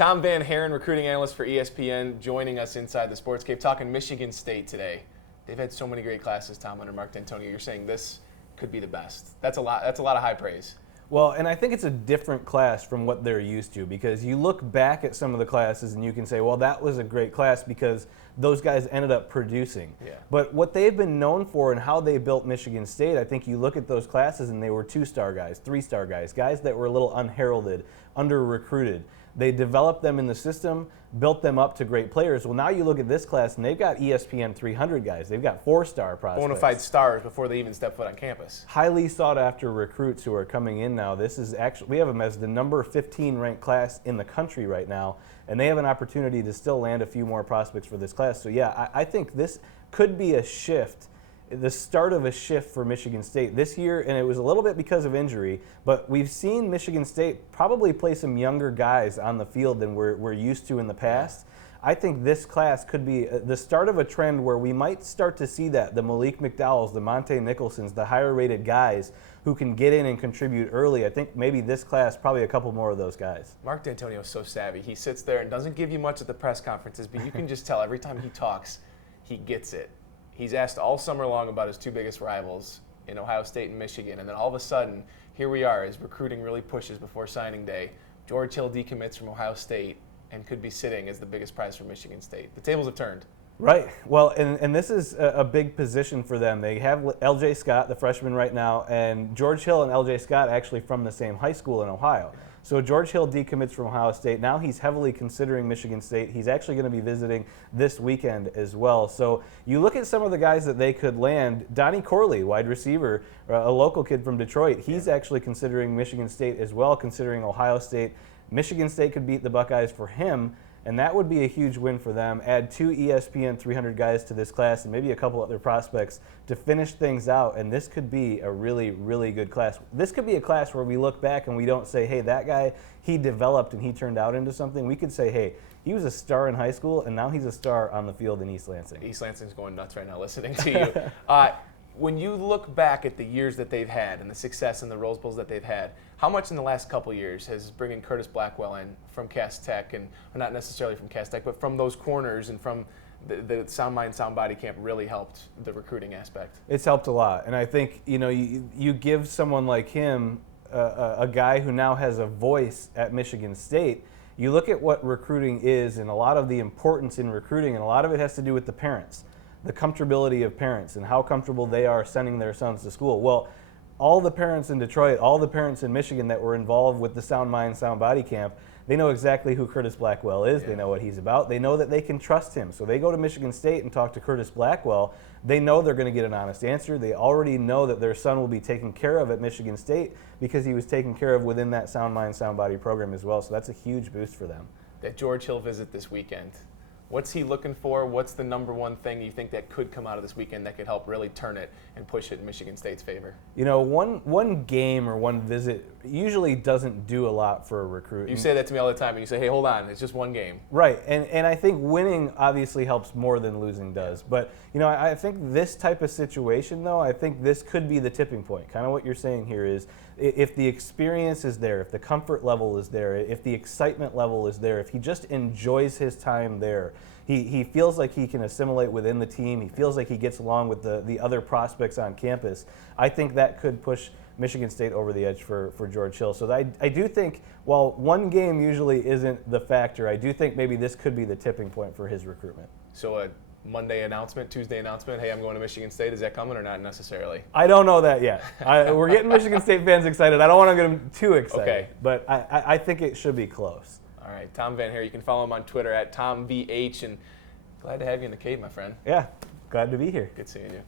Tom VanHaaren, recruiting analyst for ESPN, joining us inside the Sports Cave, talking Michigan State today. They've had so many great classes, Tom, under Mark Dantonio. You're saying this could be the best. That's a lot. That's a lot of high praise. Well, and I think it's a different class from what they're used to, because you look back at some of the classes and you can say, well, that was a great class because those guys ended up producing. Yeah. But what they've been known for and how they built Michigan State, I think you look at those classes and they were 2-star guys, 3-star guys, guys that were a little unheralded, under-recruited. They developed them in the system, built them up to great players. Well, now you look at this class, and they've got ESPN 300 guys. They've got 4-star prospects. Bona fide stars before they even step foot on campus. Highly sought-after recruits who are coming in now. This is actually, we have them as the number 15 ranked class in the country right now, and they have an opportunity to still land a few more prospects for this class. So, yeah, I think this could be a shift, the start of a shift for Michigan State this year, and it was a little bit because of injury, but we've seen Michigan State probably play some younger guys on the field than we're used to in the past. I think this class could be the start of a trend where we might start to see that, the Malik McDowells, the Monte Nicholsons, the higher-rated guys who can get in and contribute early. I think maybe this class, probably a couple more of those guys. Mark Dantonio is so savvy. He sits there and doesn't give you much at the press conferences, but you can just tell every time he talks, he gets it. He's asked all summer long about his two biggest rivals in Ohio State and Michigan, and then all of a sudden, here we are as recruiting really pushes before signing day. George Hill decommits from Ohio State and could be sitting as the biggest prize for Michigan State. The tables have turned. Right. Well, and this is a big position for them. They have L.J. Scott, the freshman right now, and George Hill and L.J. Scott actually from the same high school in Ohio. So George Hill decommits from Ohio State. Now he's heavily considering Michigan State. He's actually going to be visiting this weekend as well. So you look at some of the guys that they could land. Donnie Corley, wide receiver, a local kid from Detroit, he's actually considering Michigan State as well, considering Ohio State. Michigan State could beat the Buckeyes for him, and that would be a huge win for them. Add 2 ESPN 300 guys to this class and maybe a couple other prospects to finish things out, and this could be a really, really good class. This could be a class where we look back and we don't say, hey, that guy, he developed and he turned out into something. We could say, hey, he was a star in high school, and now he's a star on the field in East Lansing. East Lansing's going nuts right now listening to you. When you look back at the years that they've had and the success and the Rose Bowls that they've had, how much in the last couple years has bringing Curtis Blackwell in from Cass Tech, and or not necessarily from Cass Tech, but from those corners and from the Sound Mind, Sound Body camp really helped the recruiting aspect? It's helped a lot, and I think you give someone like him, a guy who now has a voice at Michigan State. You look at what recruiting is and a lot of the importance in recruiting, and a lot of it has to do with the parents. The comfortability of parents and how comfortable they are sending their sons to school. Well, all the parents in Detroit, all the parents in Michigan that were involved with the Sound Mind, Sound Body camp, they know exactly who Curtis Blackwell is. Yeah. They know what he's about. They know that they can trust him. So they go to Michigan State and talk to Curtis Blackwell. They know they're going to get an honest answer. They already know that their son will be taken care of at Michigan State because he was taken care of within that Sound Mind, Sound Body program as well. So that's a huge boost for them. That George Hill visit this weekend, what's he looking for? What's the number one thing you think that could come out of this weekend that could help really turn it and push it in Michigan State's favor? You know, one game or one visit usually doesn't do a lot for a recruit. You say that to me all the time, and you say, hey, hold on, it's just one game. Right, and I think winning obviously helps more than losing does. But, I think this type of situation, though, I think this could be the tipping point. Kind of what you're saying here is if the experience is there, if the comfort level is there, if the excitement level is there, if he just enjoys his time there, he feels like he can assimilate within the team, he feels like he gets along with the other prospects on campus, I think that could push Michigan State over the edge for George Hill. So I do think, while one game usually isn't the factor, I do think maybe this could be the tipping point for his recruitment. So a Monday announcement, Tuesday announcement, hey, I'm going to Michigan State, is that coming or not necessarily? I don't know that yet. We're getting Michigan State fans excited. I don't want to get them too excited, okay. But I think it should be close. All right, Tom VanHaaren, you can follow him on Twitter at TomVH, and glad to have you in the cave, my friend. Yeah, glad to be here. Good seeing you.